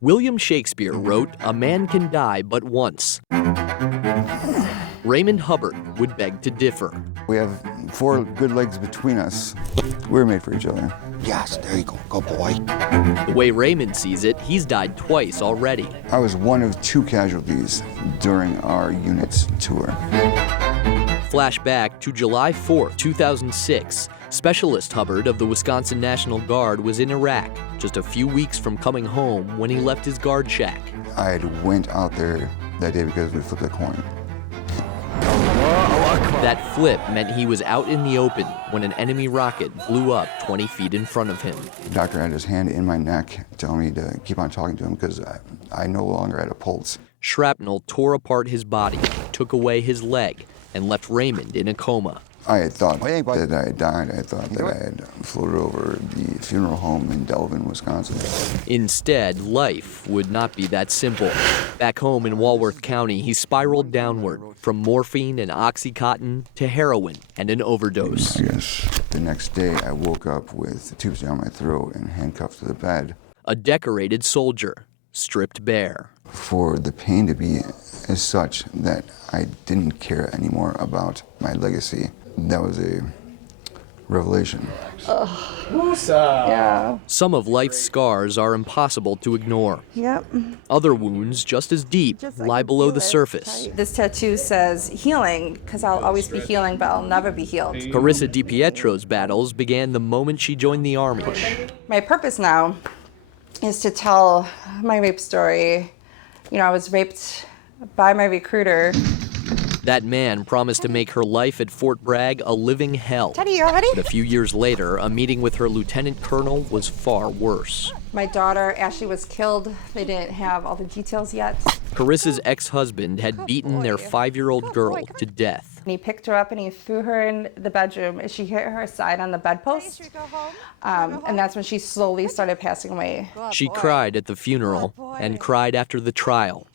William Shakespeare wrote, "A man can die but once." Raymond Hubbard would beg to differ. We have 4 good legs between us. We're made for each other. Yes, there you go. Go, boy. The way Raymond sees it, he's died twice already. I was one of 2 casualties during our unit's tour. Flashback to July 4, 2006. Specialist Hubbard of the Wisconsin National Guard was in Iraq, just a few weeks from coming home when he left his guard shack. I had went out there that day because we flipped a coin. That flip meant he was out in the open when an enemy rocket blew up 20 feet in front of him. The doctor had his hand in my neck telling me to keep on talking to him because I no longer had a pulse. Shrapnel tore apart his body, took away his leg, and left Raymond in a coma. I had thought that I had died. I thought that I had floated over the funeral home in Delvin, Wisconsin. Instead, life would not be that simple. Back home in Walworth County, he spiraled downward from morphine and Oxycontin to heroin and an overdose. I guess the next day I woke up with tubes down my throat and handcuffed to the bed. A decorated soldier, stripped bare. For the pain to be as such that I didn't care anymore about my legacy, that was a revelation. Yeah. Some of life's scars are impossible to ignore. Yep. Other wounds, just as deep, lie below the surface. This tattoo says healing, because I'll always be healing, but I'll never be healed. Carissa DiPietro's battles began the moment she joined the Army. My purpose now is to tell my rape story. You know, I was raped by my recruiter. That man promised to make her life at Fort Bragg a living hell. Teddy, you ready? But a few years later, a meeting with her lieutenant colonel was far worse. My daughter, Ashley, was killed. They didn't have all the details yet. Carissa's ex-husband had beaten their 5-year-old girl to death. And he picked her up and he threw her in the bedroom. She hit her side on the bedpost. And that's when she slowly started passing away. She cried at the funeral and cried after the trial.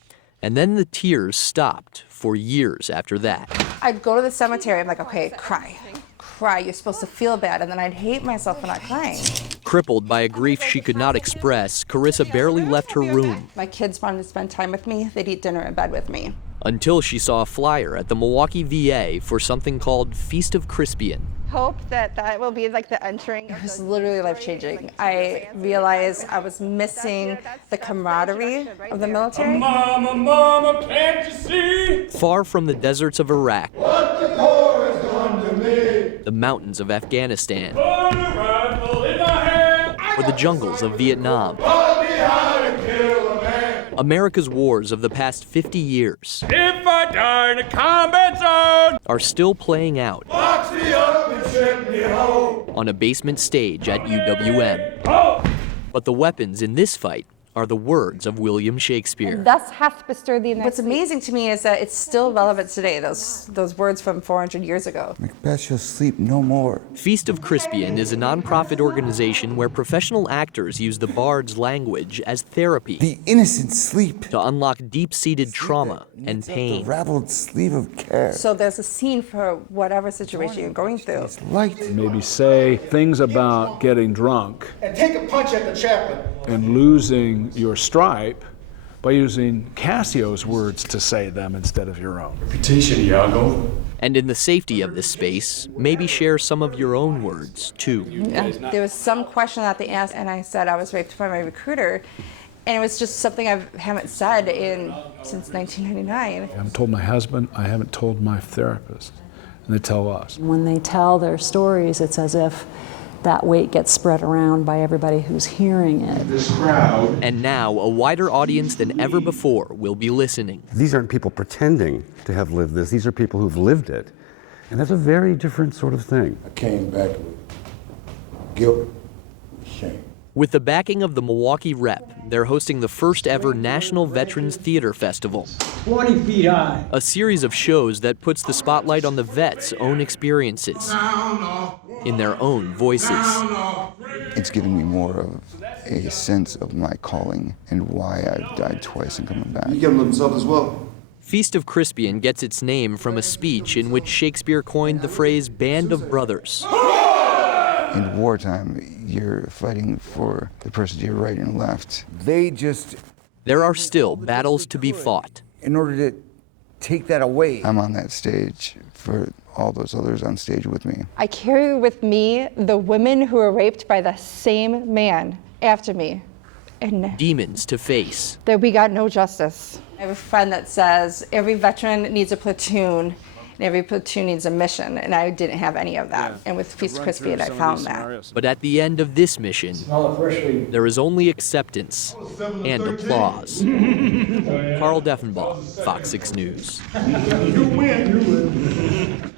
And then the tears stopped for years after that. I'd go to the cemetery, I'm like, okay, cry. Cry, you're supposed to feel bad. And then I'd hate myself for not crying. Crippled by a grief she could not express, Carissa barely left her room. My kids wanted to spend time with me. They'd eat dinner in bed with me. Until she saw a flyer at the Milwaukee VA for something called Feast of Crispian. Hope that will be like the entering. It was literally life-changing. I realized I was missing the camaraderie of the military. Mama, mama, can't you see? Far from the deserts of Iraq, What the Corps has done to me. the mountains of Afghanistan, Put a rifle in my hand. or the jungles of Vietnam, Fall behind and kill a man. America's wars of the past 50 years If I die in a combat zone, are still playing out box me up and send me home. on a basement stage at UWM. Home. But the weapons in this fight are the words of William Shakespeare. Thus hath bestirred thee. What's amazing to me is that it's still relevant today, those words from 400 years ago. Macbeth shall sleep no more. Feast of Crispian is a nonprofit organization where professional actors use the bard's language as therapy The innocent sleep. to unlock deep-seated trauma and The pain. raveled sleeve of care. So there's a scene for whatever situation you're going through. Light. Maybe say things about getting drunk And take a punch at the chaplain. and losing your stripe by using Cassio's words to say them instead of your own. Petition, Iago. And in the safety of this space, maybe share some of your own words, too. Yeah. There was some question that they asked, and I said I was raped by my recruiter. And it was just something I haven't said since 1999. I haven't told my husband, I haven't told my therapist, and they tell us. When they tell their stories, it's as if that weight gets spread around by everybody who's hearing it. This crowd. And now, a wider audience than ever before will be listening. These aren't people pretending to have lived this. These are people who've lived it. And that's a very different sort of thing. I came back with guilt, shame. With the backing of the Milwaukee Rep, they're hosting the first ever National Veterans Theater Festival. 20 feet high. A series of shows that puts the spotlight on the vets' own experiences in their own voices. It's given me more of a sense of my calling and why I've died twice and coming back. He killed himself as well. Feast of Crispian gets its name from a speech in which Shakespeare coined the phrase band of brothers. In wartime, you're fighting for the person to your right and left. They just, There are still battles to be fought. in order to take that away. I'm on that stage for all those others on stage with me. I carry with me the women who were raped by the same man after me, and Demons to face. that we got no justice. I have a friend that says every veteran needs a platoon, and every platoon needs a mission, and I didn't have any of that. And with Feast Crispian, I found that. But at the end of this mission, there is only acceptance and applause. Carl Deffenbaugh, Fox 6 News. You win.